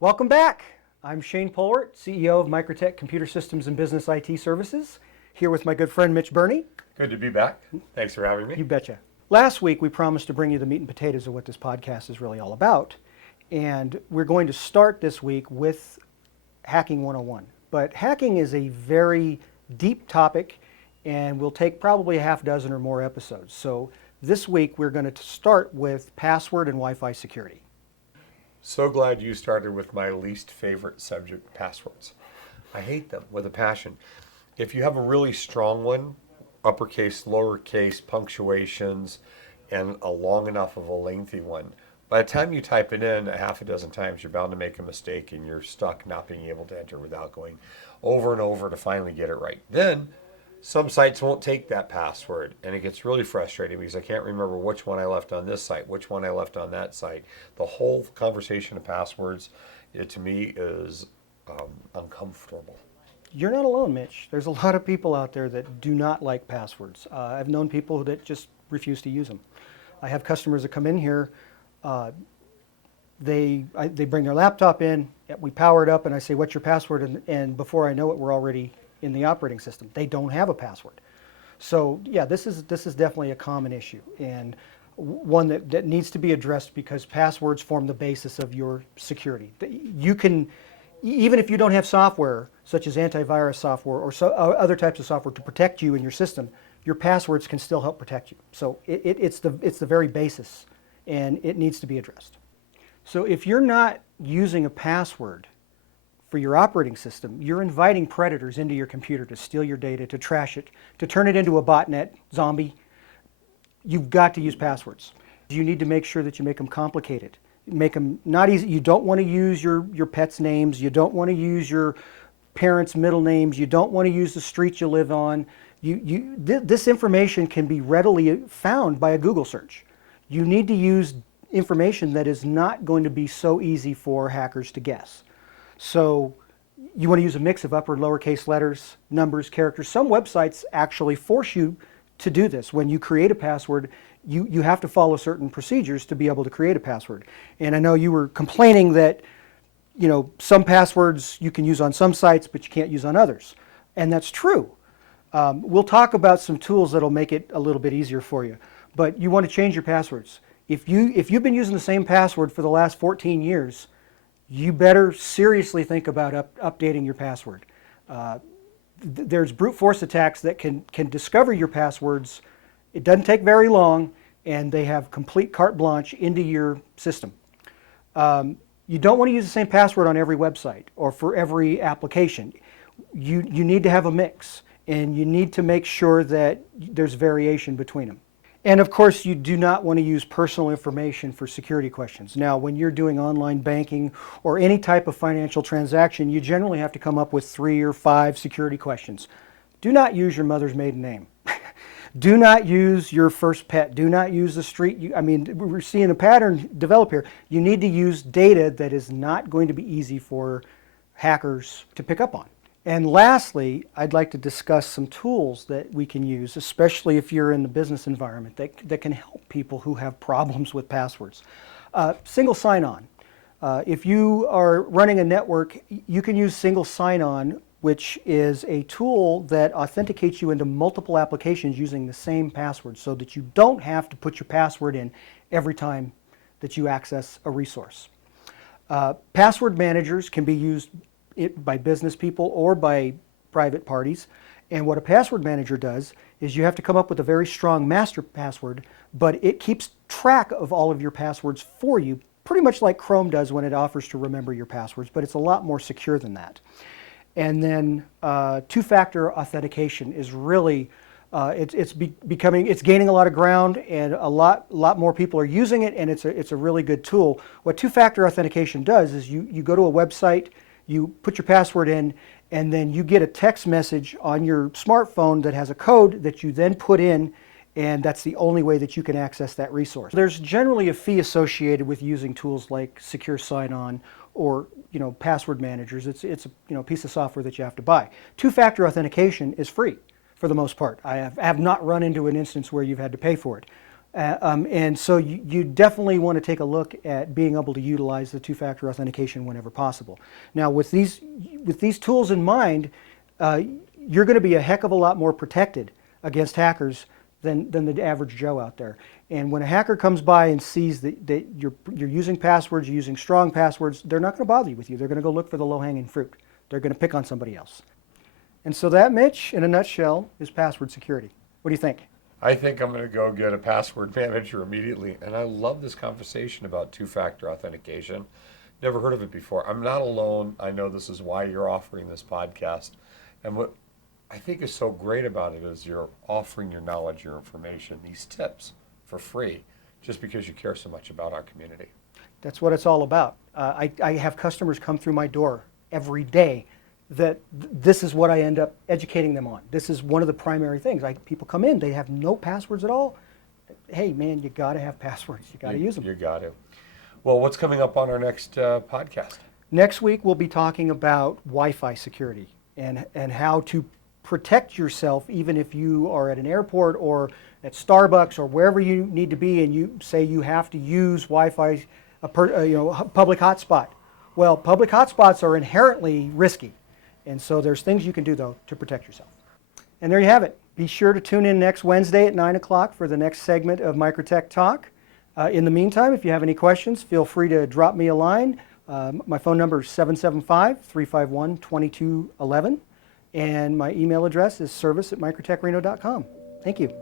Welcome back. I'm Shane Polwart, CEO of MicroTech Computer Systems and Business IT Services, here with my good friend Mitch Burney. Good to be back. Thanks for having me. You betcha. Last week we promised to bring you the meat and potatoes of what this podcast is really all about, and we're going to start this week with Hacking 101. But hacking is a very deep topic, and will take probably a half dozen or more episodes. So this week we're going to start with password and Wi-Fi security. So glad you started with my least favorite subject, passwords. I hate them with a passion. If you have a really strong one, uppercase, lowercase, punctuations, and a long enough of a lengthy one, by the time you type it in a half a dozen times, you're bound to make a mistake and you're stuck not being able to enter without going over and over to finally get it right. Then some sites won't take that password, and it gets really frustrating because I can't remember which one I left on this site, which one I left on that site. The whole conversation of passwords, to me, is uncomfortable. You're not alone, Mitch. There's a lot of people out there that do not like passwords. I've known people that just refuse to use them. I have customers that come in here, they bring their laptop in, we power it up, and I say, what's your password? And before I know it, we're already in the operating system. They don't have a password. So yeah, this is definitely a common issue, and one that needs to be addressed, because passwords form the basis of your security. You can, even if you don't have software such as antivirus software or other types of software to protect you in your system, your passwords can still help protect you. So it's the very basis, and it needs to be addressed. So if you're not using a password for your operating system, you're inviting predators into your computer to steal your data, to trash it, to turn it into a botnet zombie. You've got to use passwords. You need to make sure that you make them complicated. Make them not easy. You don't want to use your pets' names. You don't want to use your parents' middle names. You don't want to use the street you live on. This information can be readily found by a Google search. You need to use information that is not going to be so easy for hackers to guess. So you want to use a mix of upper and lowercase letters, numbers, characters. Some websites actually force you to do this. When you create a password, you have to follow certain procedures to be able to create a password. And I know you were complaining that, you know, some passwords you can use on some sites, but you can't use on others. And that's true. We'll talk about some tools that'll make it a little bit easier for you. But you want to change your passwords. If you've been using the same password for the last 14 years, you better seriously think about updating your password. There's brute force attacks that can discover your passwords. It doesn't take very long, and they have complete carte blanche into your system. You don't want to use the same password on every website or for every application. You need to have a mix, and you need to make sure that there's variation between them. And of course, you do not want to use personal information for security questions. Now, when you're doing online banking or any type of financial transaction, you generally have to come up with 3 or 5 security questions. Do not use your mother's maiden name. Do not use your first pet. Do not use the street. We're seeing a pattern develop here. You need to use data that is not going to be easy for hackers to pick up on. And lastly, I'd like to discuss some tools that we can use, especially if you're in the business environment, that can help people who have problems with passwords. Single sign-on. If you are running a network, you can use single sign-on, which is a tool that authenticates you into multiple applications using the same password, so that you don't have to put your password in every time that you access a resource. Password managers can be used by business people or by private parties. And what a password manager does is you have to come up with a very strong master password, but it keeps track of all of your passwords for you, pretty much like Chrome does when it offers to remember your passwords, but it's a lot more secure than that. And then two-factor authentication is really, it's gaining a lot of ground, and a lot more people are using it, and it's a really good tool. What two-factor authentication does is you go to a website, you put your password in, and then you get a text message on your smartphone that has a code that you then put in, and that's the only way that you can access that resource. There's generally a fee associated with using tools like Secure Sign-On or password managers. It's a piece of software that you have to buy. Two-factor authentication is free for the most part. I have not run into an instance where you've had to pay for it. And so you definitely want to take a look at being able to utilize the two-factor authentication whenever possible. Now, with these tools in mind, you're going to be a heck of a lot more protected against hackers than the average Joe out there. And when a hacker comes by and sees that you're using passwords, you're using strong passwords, they're not going to bother you with you. They're going to go look for the low-hanging fruit. They're going to pick on somebody else. And so that, Mitch, in a nutshell, is password security. What do you think? I think I'm going to go get a password manager immediately. And I love this conversation about two-factor authentication. Never heard of it before. I'm not alone. I know this is why you're offering this podcast. And what I think is so great about it is you're offering your knowledge, your information, these tips for free, just because you care so much about our community. That's what it's all about. I have customers come through my door every day that this is what I end up educating them on. This is one of the primary things. People come in, they have no passwords at all. Hey, man, you got to have passwords. You got to use them. You got to. Well, what's coming up on our next podcast? Next week, we'll be talking about Wi-Fi security and how to protect yourself even if you are at an airport or at Starbucks or wherever you need to be and you say you have to use Wi-Fi, a public hotspot. Well, public hotspots are inherently risky. And so there's things you can do, though, to protect yourself. And there you have it. Be sure to tune in next Wednesday at 9 o'clock for the next segment of MicroTech Talk. In the meantime, if you have any questions, feel free to drop me a line. My phone number is 775-351-2211. And my email address is service@microtechreno.com. Thank you.